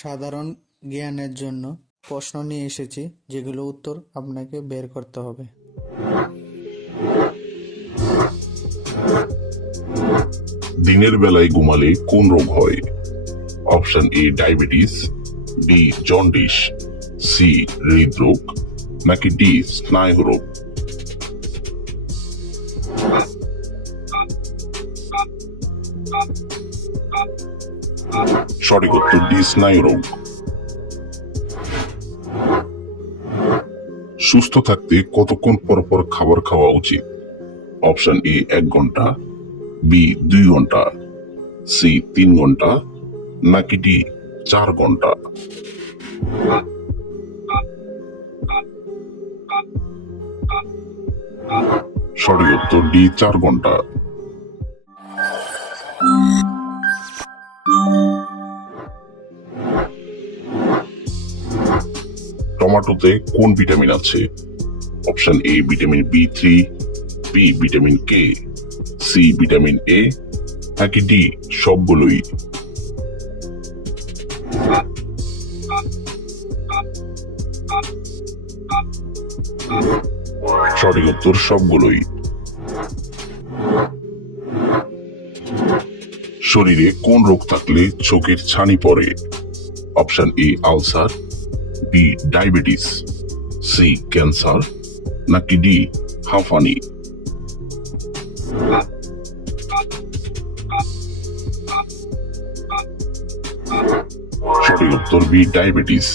সাধারণ জ্ঞানের জন্য প্রশ্ন নিয়ে এসেছি, যেগুলো উত্তর আপনাকে বের করতে হবে। দিনের বেলায় ঘুমালে কোন রোগ হয়? অপশন এ ডায়াবেটিস, বি জন্ডিস, সি হৃদরোগ, নাকি ডি স্নায়ু রোগ? সঠিক উত্তর ডি স্নায়ু রোগ। সুস্থ থাকতে কতক্ষণ পর পর খাবার খাওয়া উচিত? অপশন এ 1 ঘন্টা, বি 2 ঘন্টা, সি 3 ঘন্টা, নাকি ডি 4 ঘন্টা? সঠিক উত্তর ডি 4 ঘন্টা। টমেটোতে কোন ভিটামিন আছে? Option A vitamin B3, B vitamin K, C vitamin A, নাকি ডি সবগুলোই? সঠিক উত্তর সবগুলোই। শরীরে কোন রোগ থাকলে চোখের ছানি পড়ে? Option A ulcer, B diabetes, C cancer, নাকি ডি হাঁফানি? সঠিক উত্তর বি ডায়াবেটিস।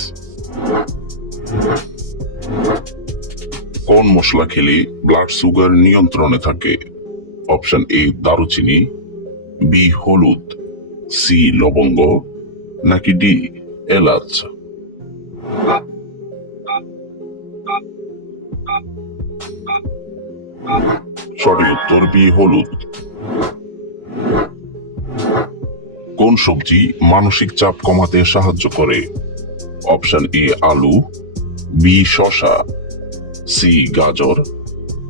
কোন মশলা খেলে ব্লাড সুগার নিয়ন্ত্রণে থাকে? অপশন এ দারুচিনি, বি হলুদ, সি লবঙ্গ, নাকি ডি এলাচ? সঠিক উত্তর বি হলুদ। কোন সবজি মানসিক চাপ কমাতে সাহায্য করে? অপশন এ আলু, বি শসা, সি গাজর,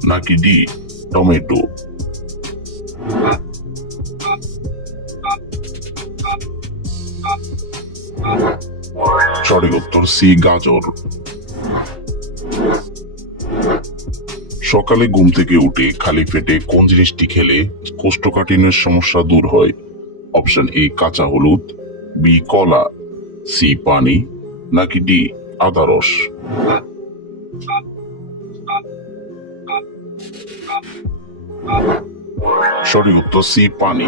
নাকি ডি টমেটো? সঠিক উত্তর সি গাজর। সকালে ঘুম থেকে উঠে খালি পেটে কোন জিনিসটি খেলে কোষ্ঠকাঠিন্যের সমস্যা দূর হয়? অপশন এ কাঁচা হলুদ, বি কলা, সি পানি, নাকি ডি আদা রস? সঠিক উত্তর সি পানি।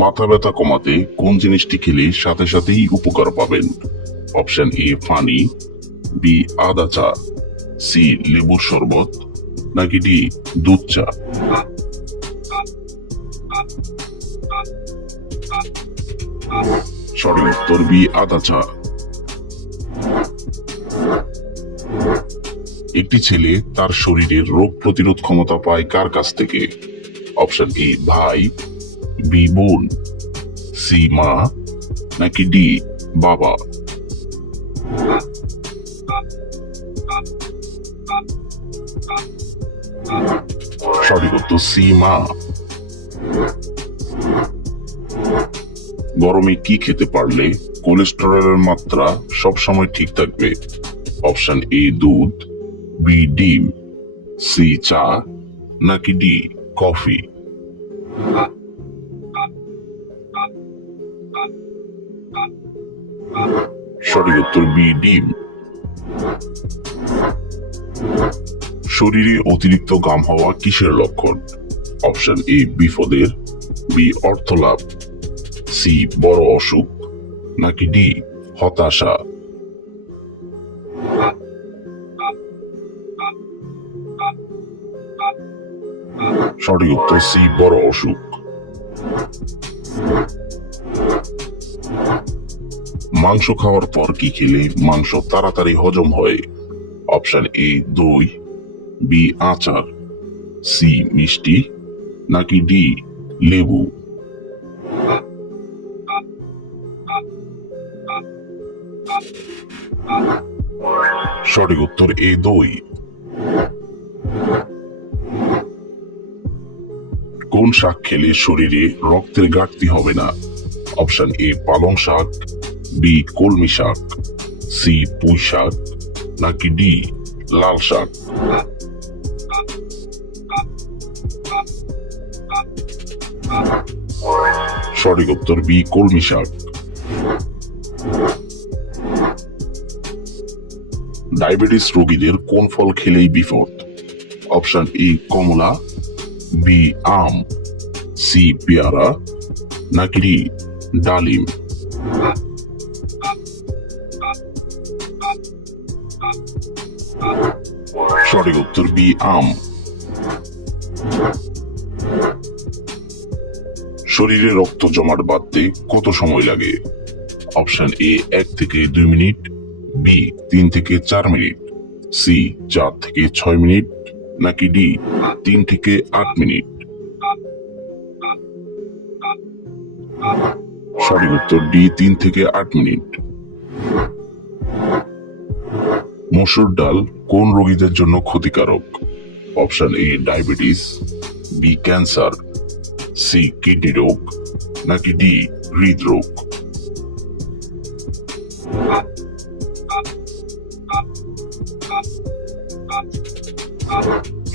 মাথা ব্যথা কমাতে কোন জিনিসটি খেলে সাথে সাথেই উপকার পাবেন? অপশন এ পানি, বি আদা চা, সি লেবুর শরবত, নাকি ডি দুধ চা? সঠিক উত্তর বি আদা চা। একটি ছেলে তার শরীরের রোগ প্রতিরোধ ক্ষমতা পায় কার কাছ থেকে? অপশন এ ভাই, বি বোন, সি মা, নাকি ডি বাবা? সঠিক উত্তর সি মা। গরমে কি খেতে পারলে কোলেস্টেরলের মাত্রা সবসময় ঠিক থাকবে? অপশন এ দুধ, বি ডিম, সি চা, নাকি ডি কফি? সঠিক উত্তর বি ডিম। শরীরে অতিরিক্ত ঘাম হওয়া কিসের লক্ষণ? অপশন এ বিপদের, বি অর্থলাভ, সি বড় অসুখ, নাকি ডি হতাশা? সঠিক উত্তর সি বড় অসুখ। মাংস খাওয়ার পর কি খেলে মাংস তাড়াতাড়ি হজম হয়? অপশন এ দই, বি আচার, সি মিষ্টি, নাকি ডি লেবু? সঠিক উত্তর এ দই। কোন শাক খেলে শরীরে রক্তের ঘাটতি হবে না? অপশন এ পালং শাক, বি কলমি শাক, সি পুঁই শাক, নাকি ডি লাল শাক? সঠিক উত্তর বি কলমি শাক। ডায়াবেটিস রোগীদের কোন ফল খেলেই বিপদ? অপশন এ কমলা, বি আম, সি পেয়ারা, নাকি ডি ডালিম? সঠিক উত্তর বি আম। শরীরে রক্ত জমাট বাঁধতে কত সময় লাগে? অপশন এ 1 থেকে 2 মিনিট, বি 3 থেকে 4 মিনিট, সি 4 থেকে 6 মিনিট, নাকি ডি 3 থেকে 8 মিনিট? সঠিক উত্তর ডি 3 থেকে 8 মিনিট। মসুর ডাল কোন রোগীদের জন্য ক্ষতিকারক? Option A diabetes, B cancer, C kidney রোগ, নাকি ডি হৃদরোগ?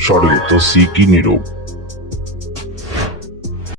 সঠিক উত্তর সি কিডনি রোগ।